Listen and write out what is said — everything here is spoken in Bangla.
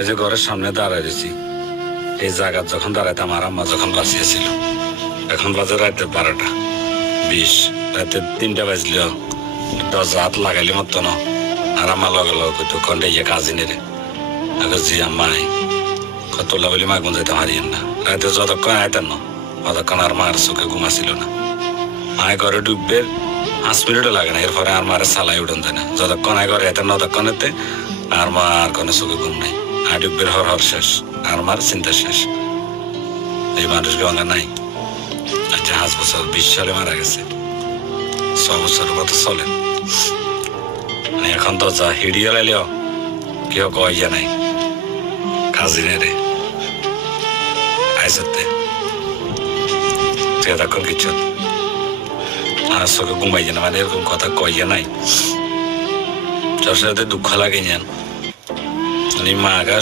এই যে ঘরের সামনে দাঁড়ায় রয়েছি, এই জায়গা যখন দাঁড়াইতাম আমার আম্মা যখন বাঁচিয়েছিল, এখন বাজে রাতে 12:20, রাতে 3টা বাজল, দরজা হাত লাগাইলে মতো না। আর আমার লগে লগে তো কন্ডে ইয়ে কাজে নেরে আগে জি আম্মাই কত বলি মাগুন যাইতে হারিয়েন না। রাতে যতক্ষণ আইতেন না ততক্ষণ আর মার চোখে ঘুমাছিল না। মায় ঘরে ডুববে 5 মিনিটও লাগে না, এরপরে আর মারে সালাই উঠন যায় না। যতক্ষণ আয় ঘরে এতেন ততক্ষণেতে আর মা আর কোনো চোখে ঘুম নেই। আয় ডুববের হর শেষ, আর মার চিন্তা শেষ। এই মানুষকে অঙ্গা নাই। আচ্ছা 5 বছর 20 সালে মারা গেছে, 6 বছরের মতো চলে। এখন তো যা হিডিও লাইলেও কেউ কয় যে নাই কাজী রে আইসতে তখন কিছু আর চোখে ঘুমাই যায় না, মানে এরকম কথা কয় যে নাই। তোর সাথে দুঃখ লাগে যেন মা আকাশ